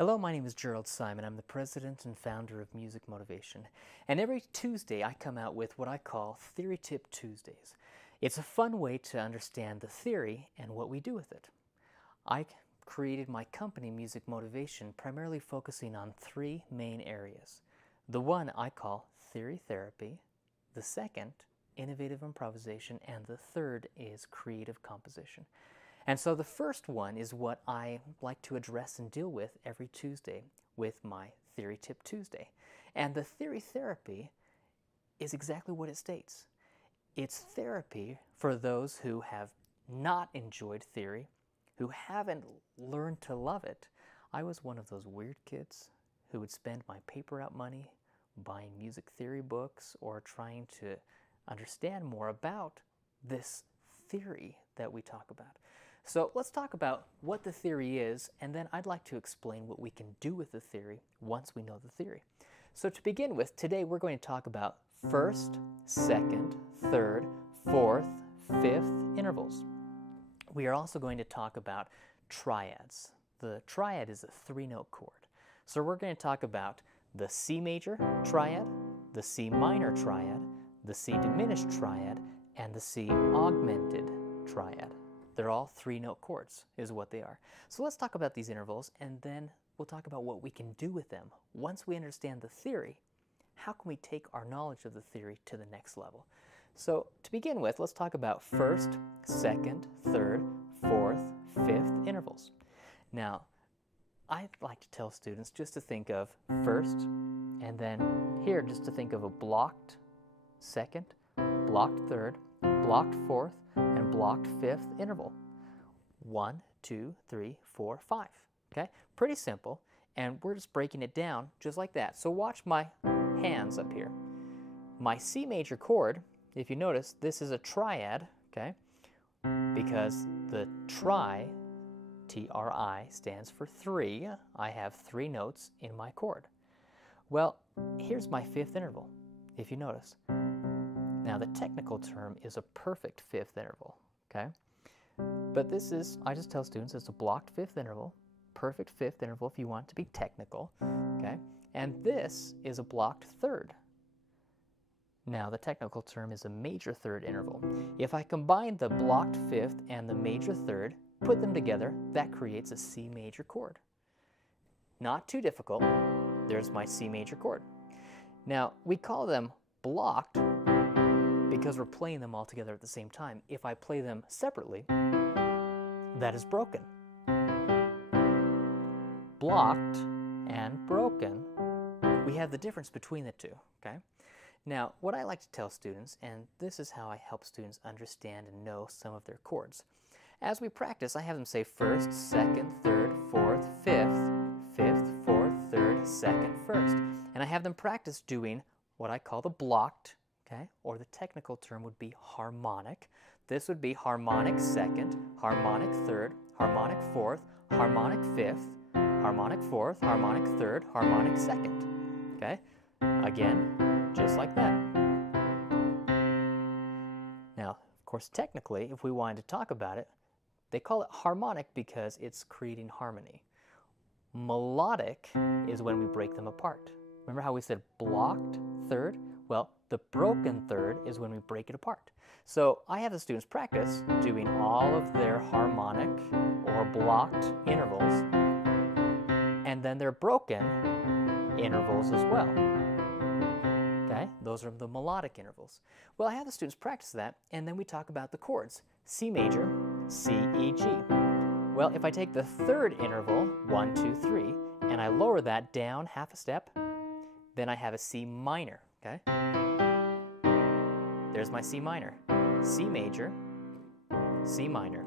Hello, my name is Gerald Simon. I'm the president and founder of Music Motivation. And every Tuesday I come out with what I call Theory Tip Tuesdays. It's a fun way to understand the theory and what we do with it. I created my company, Music Motivation, primarily focusing on three main areas. The one I call Theory Therapy, the second, Innovative Improvisation, and the third is Creative Composition. And so the first one is what I like to address and deal with every Tuesday with my Theory Tip Tuesday. And the theory therapy is exactly what it states. It's therapy for those who have not enjoyed theory, who haven't learned to love it. I was one of those weird kids who would spend my paper route money buying music theory books or trying to understand more about this theory that we talk about. So let's talk about what the theory is, and then I'd like to explain what we can do with the theory once we know the theory. So to begin with, today we're going to talk about first, second, third, fourth, fifth intervals. We are also going to talk about triads. The triad is a three-note chord. So we're going to talk about the C major triad, the C minor triad, the C diminished triad, and the C augmented triad. They're all three-note chords, is what they are. So let's talk about these intervals, and then we'll talk about what we can do with them. Once we understand the theory, how can we take our knowledge of the theory to the next level? So to begin with, let's talk about first, second, third, fourth, fifth intervals. Now, I'd like to tell students just to think of first, and then here just to think of a blocked second, blocked third, blocked fourth, and blocked fifth interval. 1, 2, 3, 4, 5. Okay? Pretty simple. And we're just breaking it down just like that. So watch my hands up here. My C major chord, if you notice, this is a triad, okay? Because the tri, T-R-I, stands for 3. I have 3 notes in my chord. Well, here's my fifth interval, if you notice. Now, the technical term is a perfect fifth interval, okay? But this is, I just tell students, it's a blocked fifth interval, perfect fifth interval if you want to be technical, okay? And this is a blocked third. Now, the technical term is a major third interval. If I combine the blocked fifth and the major third, put them together, that creates a C major chord. Not too difficult. There's my C major chord. Now, we call them blocked because we're playing them all together at the same time. If I play them separately, that is broken. Blocked and broken, we have the difference between the two, okay? Now, what I like to tell students, and this is how I help students understand and know some of their chords. As we practice, I have them say first, second, third, fourth, fifth, fifth, fourth, third, second, first. And I have them practice doing what I call the blocked, okay, or the technical term would be harmonic. This would be harmonic second, harmonic third, harmonic fourth, harmonic fifth, harmonic fourth, harmonic third, harmonic second. Okay? Again, just like that. Now, of course, technically, if we wanted to talk about it, they call it harmonic because it's creating harmony. Melodic is when we break them apart. Remember how we said blocked third? Well, the broken third is when we break it apart. So I have the students practice doing all of their harmonic or blocked intervals and then their broken intervals as well. Okay, those are the melodic intervals. Well, I have the students practice that, and then we talk about the chords. C major, C, E, G. Well, if I take the third interval, 1, 2, 3, and I lower that down half a step, then I have a C minor, okay? There's my C minor. C major, C minor.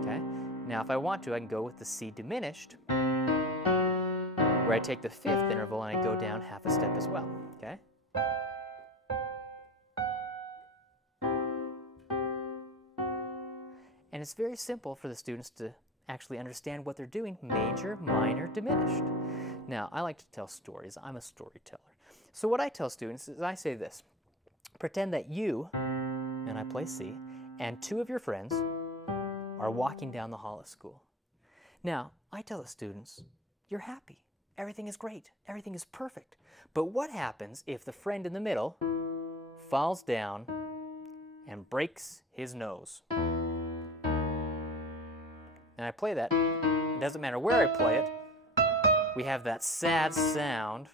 Okay? Now if I want to, I can go with the C diminished, where I take the fifth interval and I go down half a step as well, okay? And it's very simple for the students to actually understand what they're doing, major, minor, diminished. Now, I like to tell stories. I'm a storyteller. So what I tell students is I say this. Pretend that you, and I play C, and 2 of your friends are walking down the hall at school. Now, I tell the students, you're happy. Everything is great. Everything is perfect. But what happens if the friend in the middle falls down and breaks his nose? And I play that. It doesn't matter where I play it. We have that sad sound.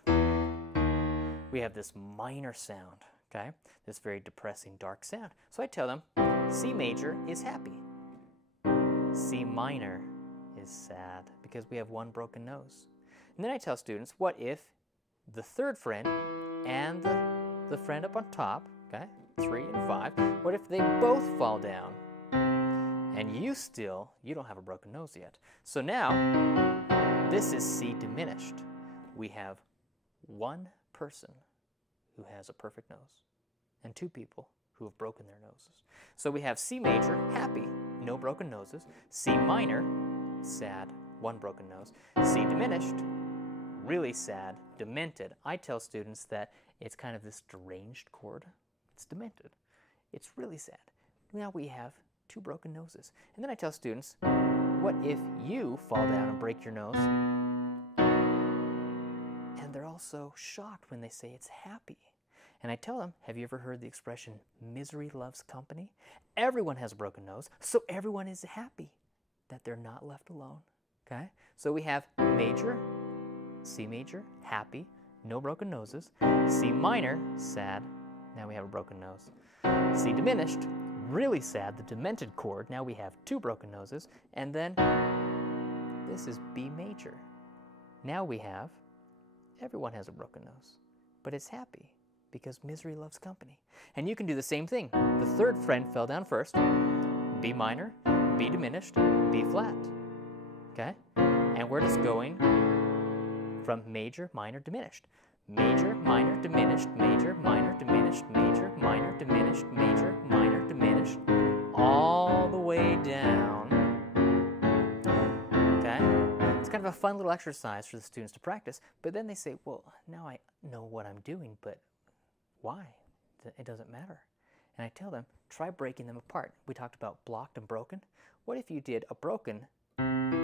We have this minor sound, okay? This very depressing, dark sound. So I tell them, C major is happy. C minor is sad because we have one broken nose. And then I tell students, what if the third friend and the friend up on top, okay, 3 and 5, what if they both fall down? And you don't have a broken nose yet. So now, this is C diminished. We have one person who has a perfect nose and 2 people who have broken their noses. So we have C major, happy, no broken noses. C minor, sad, 1 broken nose. C diminished, really sad, demented. I tell students that it's kind of this deranged chord. It's demented. It's really sad. Now we have 2 broken noses. And then I tell students, what if you fall down and break your nose? And they're also shocked when they say it's happy. And I tell them, have you ever heard the expression, misery loves company? Everyone has a broken nose, so everyone is happy that they're not left alone. Okay? So we have major, C major, happy, no broken noses. C minor, sad, now we have a broken nose. C diminished, really sad, the demented chord, now we have 2 broken noses. And then this is B major. Now we have, everyone has a broken nose, but it's happy because misery loves company. And you can do the same thing. The third friend fell down first, B minor, B diminished, B flat. Okay? And we're just going from major, minor, diminished. Major, minor, diminished, major, minor, diminished, major, minor, diminished, major, minor, diminished, all the way down. Okay? It's kind of a fun little exercise for the students to practice, but then they say, well, now I know what I'm doing, but why? It doesn't matter. And I tell them, try breaking them apart. We talked about blocked and broken. What if you did a broken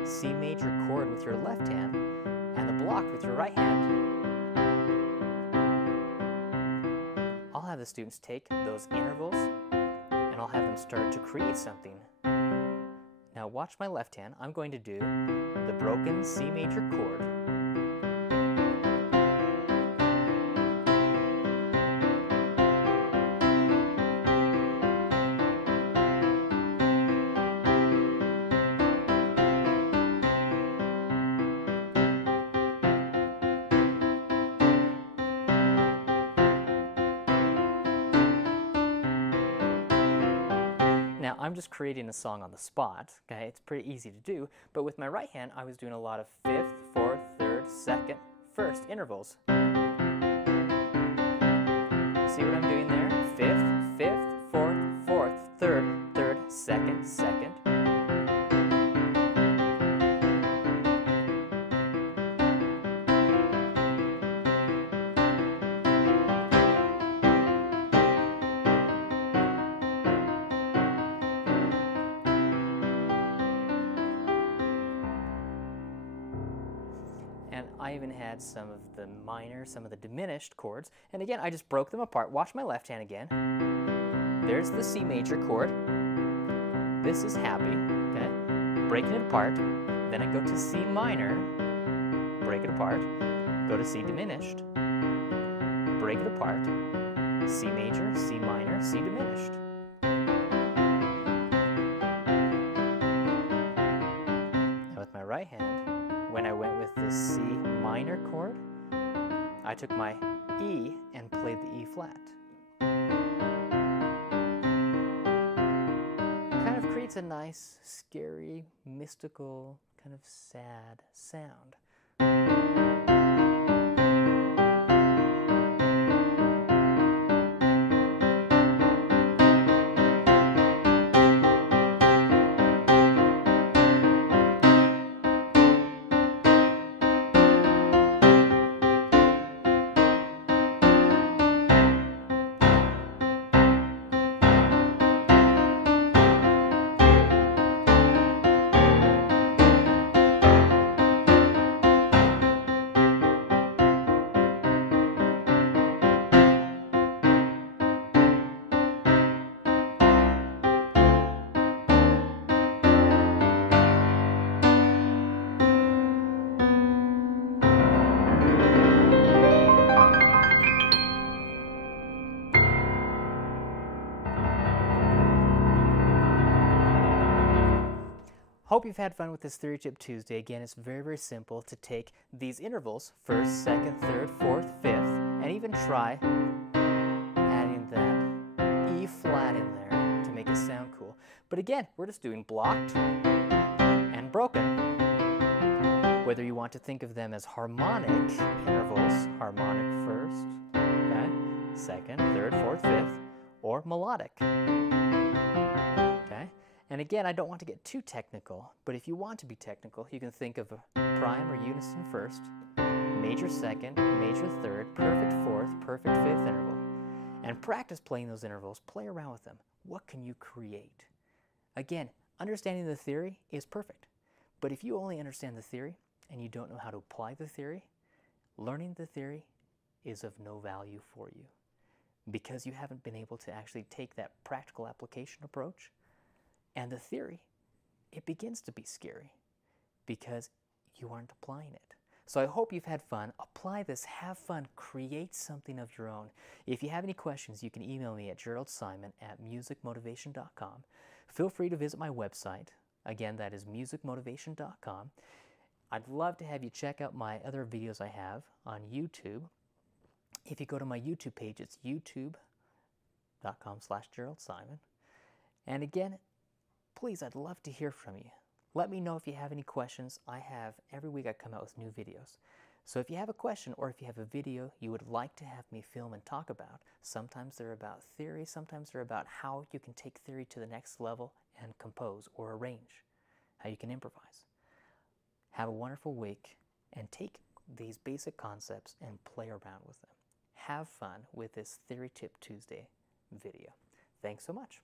C major chord with your left hand and the blocked with your right hand? I'll have the students take those intervals and I'll have them start to create something. Now watch my left hand. I'm going to do the broken C major chord. Now, I'm just creating a song on the spot, okay? It's pretty easy to do, but with my right hand, I was doing a lot of 5th, 4th, 3rd, 2nd, 1st intervals. See what I'm doing there? 5th, 5th, 4th, 4th, 3rd, 3rd, 2nd, 2nd. I even had some of the minor, some of the diminished chords. And again, I just broke them apart. Watch my left hand again. There's the C major chord. This is happy, okay? Breaking it apart. Then I go to C minor, break it apart. Go to C diminished, break it apart. C major, C minor, C diminished. Now with my right hand, when I went with the C minor chord, I took my E and played the E flat. Kind of creates a nice, scary, mystical, kind of sad sound. Hope you've had fun with this Theory Tip Tuesday. Again, it's very, very simple to take these intervals, first, second, third, fourth, fifth, and even try adding that E flat in there to make it sound cool. But again, we're just doing blocked and broken. Whether you want to think of them as harmonic intervals, harmonic first, okay, second, third, fourth, fifth, or melodic. Okay? And again, I don't want to get too technical, but if you want to be technical, you can think of a prime or unison first, major second, major third, perfect fourth, perfect fifth interval. And practice playing those intervals. Play around with them. What can you create? Again, understanding the theory is perfect. But if you only understand the theory and you don't know how to apply the theory, learning the theory is of no value for you because you haven't been able to actually take that practical application approach. And the theory, it begins to be scary because you aren't applying it. So I hope you've had fun. Apply this, have fun, create something of your own. If you have any questions, you can email me at geraldsimon@musicmotivation.com. Feel free to visit my website. Again, that is musicmotivation.com. I'd love to have you check out my other videos I have on YouTube. If you go to my YouTube page, it's youtube.com/GeraldSimon. And again, please, I'd love to hear from you. Let me know if you have any questions. Every week I come out with new videos. So if you have a question or if you have a video you would like to have me film and talk about, sometimes they're about theory, sometimes they're about how you can take theory to the next level and compose or arrange, how you can improvise. Have a wonderful week and take these basic concepts and play around with them. Have fun with this Theory Tip Tuesday video. Thanks so much.